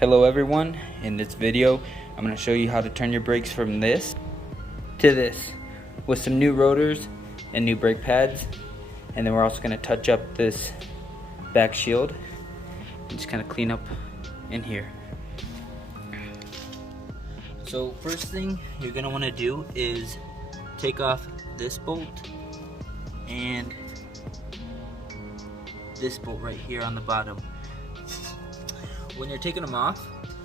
Hello everyone, in this video I'm going to show you how to turn your brakes from this to this with some new rotors and new brake pads, and then we're also going to touch up this back shield and just kind of clean up in here. So first thing you're going to want to do is take off this bolt and this bolt right here on the bottom. When you're taking them off,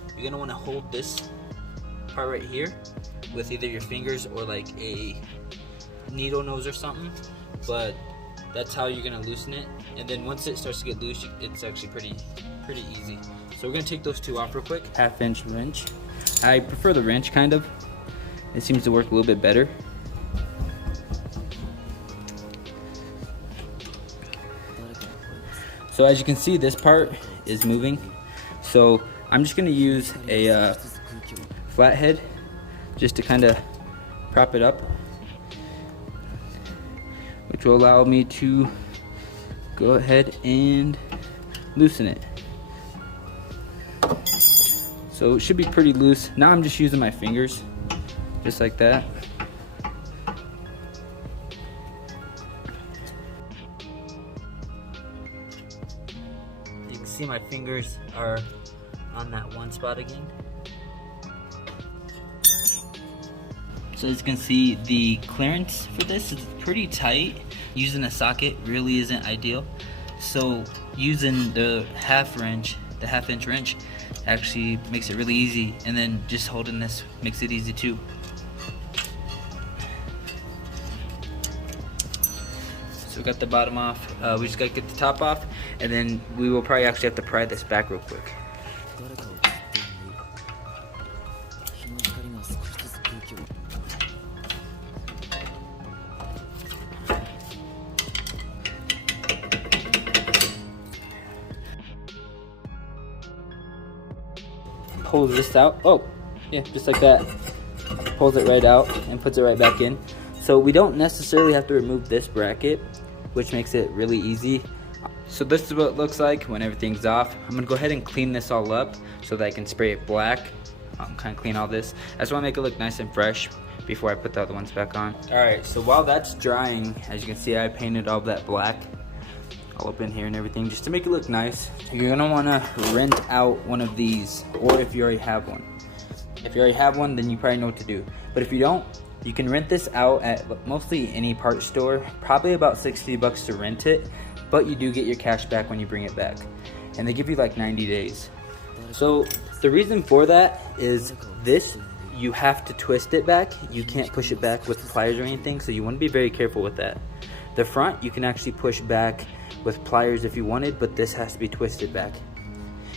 you're going to want to hold this part right here with either your fingers or like a needle nose or something, but that's how you're going to loosen it. And then once it starts to get loose, it's actually pretty easy. So we're going to take those two off real quick. 1/2 inch wrench. I prefer the wrench kind of. It seems to work a little bit better. So as you can see, this part is moving. So I'm just going to use a flathead just to kind of prop it up, which will allow me to go ahead and loosen it. So it should be pretty loose. Now I'm just using my fingers, just like that. You can see my fingers are on that one spot again. So as you can see, the clearance for this is pretty tight. Using a socket really isn't ideal. So using the 1/2 inch wrench actually makes it really easy, and then just holding this makes it easy too. So we got the bottom off, we just gotta get the top off, and then we will probably actually have to pry this back real quick. Pulls this out. Oh, yeah, just like that. Pulls it right out and puts it right back in. So we don't necessarily have to remove this bracket, which makes it really easy. So this is what it looks like when everything's off. I'm gonna go ahead and clean this all up so that I can spray it black. Kind of clean all this. I just want to make it look nice and fresh before I put the other ones back on. Alright, so while that's drying, as you can see, I painted all that black all up in here and everything just to make it look nice. You're gonna want to rent out one of these, or if you already have one. If you already have one, then you probably know what to do. But if you don't, you can rent this out at mostly any parts store. Probably about $60 to rent it, but you do get your cash back when you bring it back, and they give you like 90 days. So the reason for that is this, you have to twist it back. You can't push it back with pliers or anything, so you want to be very careful with that. The front you can actually push back with pliers if you wanted, but this has to be twisted back.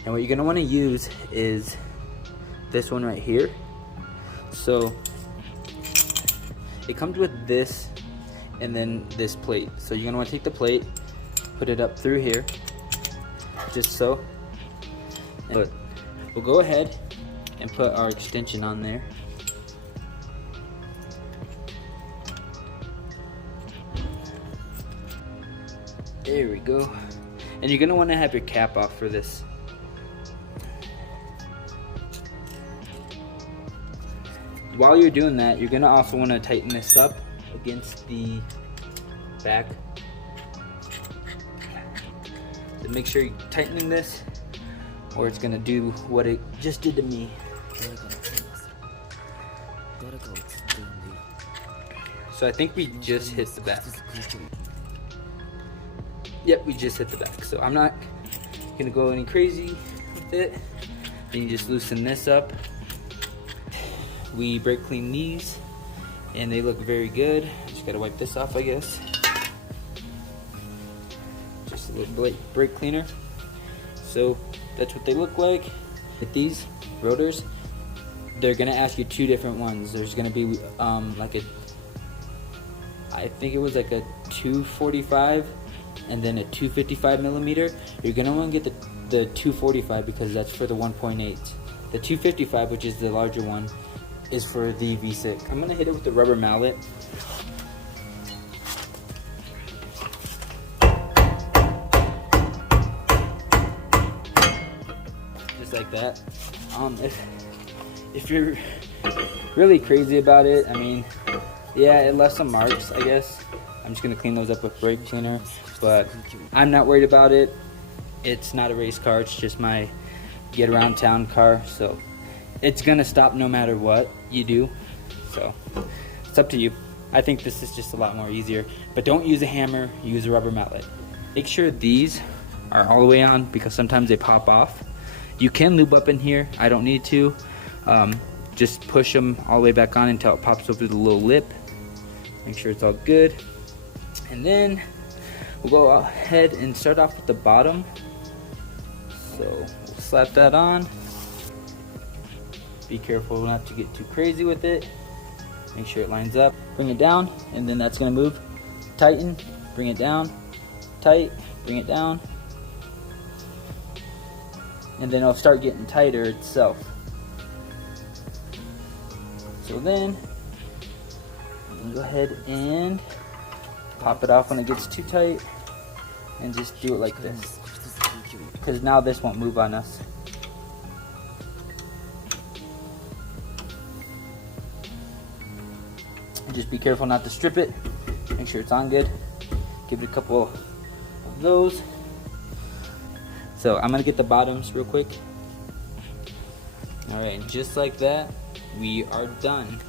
And what you're going to want to use is this one right here. So it comes with this and then this plate. So you're going to want to take the plate, put it up through here, just so. But we'll go ahead and put our extension on there. There we go. And you're gonna want to have your cap off for this. While you're doing that, you're gonna also want to tighten this up against the back. So make sure you're tightening this, or it's gonna do what it just did to me. So I think we just hit the back. Yep, we just hit the back. So I'm not gonna go any crazy with it. Then you just loosen this up. We brake clean these and they look very good. Just gotta wipe this off, I guess. Just a little brake cleaner. So that's what they look like. With these rotors, they're gonna ask you two different ones. There's gonna be like a, I think it was like a 245 and then a 255 millimeter. You're gonna want to get the 245 because that's for the 1.8. The 255, which is the larger one, is for the V6. I'm gonna hit it with the rubber mallet. just like that. If you're really crazy about it, I mean, yeah, it left some marks, I guess. I'm just gonna clean those up with brake cleaner, but I'm not worried about it. It's not a race car, it's just my get around town car, so it's gonna stop no matter what you do. So it's up to you. I think this is just a lot more easier, but don't use a hammer, use a rubber mallet. Make sure these are all the way on because sometimes they pop off. You can lube up in here, I don't need to. Just push them all the way back on until it pops over the little lip. Make sure it's all good. And then we'll go ahead and start off with the bottom. So we'll slap that on. Be careful not to get too crazy with it. Make sure it lines up. Bring it down, and then that's gonna move. Tighten, bring it down. Tight, bring it down. And then it'll start getting tighter itself. So then, go ahead and pop it off when it gets too tight, and just do it like this. Because now this won't move on us. And just be careful not to strip it. Make sure it's on good. Give it a couple of those. So I'm gonna get the bottoms real quick. All right, just like that, we are done.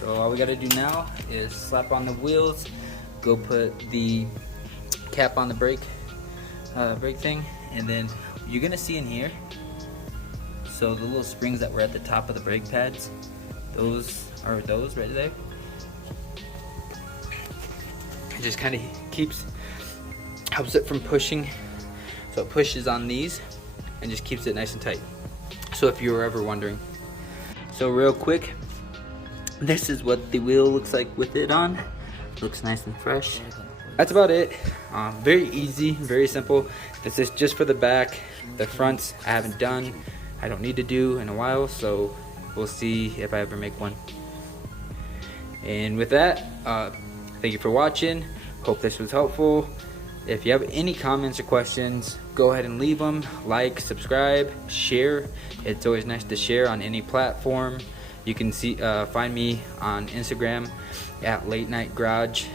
So all we gotta do now is slap on the wheels, go put the cap on the brake thing, and then you're gonna see in here, so the little springs that were at the top of the brake pads, those are those right there. It just kind of helps it from pushing, so it pushes on these and just keeps it nice and tight. So if you were ever wondering. So real quick, this is what the wheel looks like with it on. Looks nice and fresh. That's about it. Very easy, very simple. This is just for the back. The fronts I haven't done. I don't need to do in a while, so we'll see if I ever make one. And with that, thank you for watching. Hope this was helpful. If you have any comments or questions, go ahead and leave them. Like, subscribe, share. It's always nice to share on any platform. You can find me on Instagram at Late Night Garage.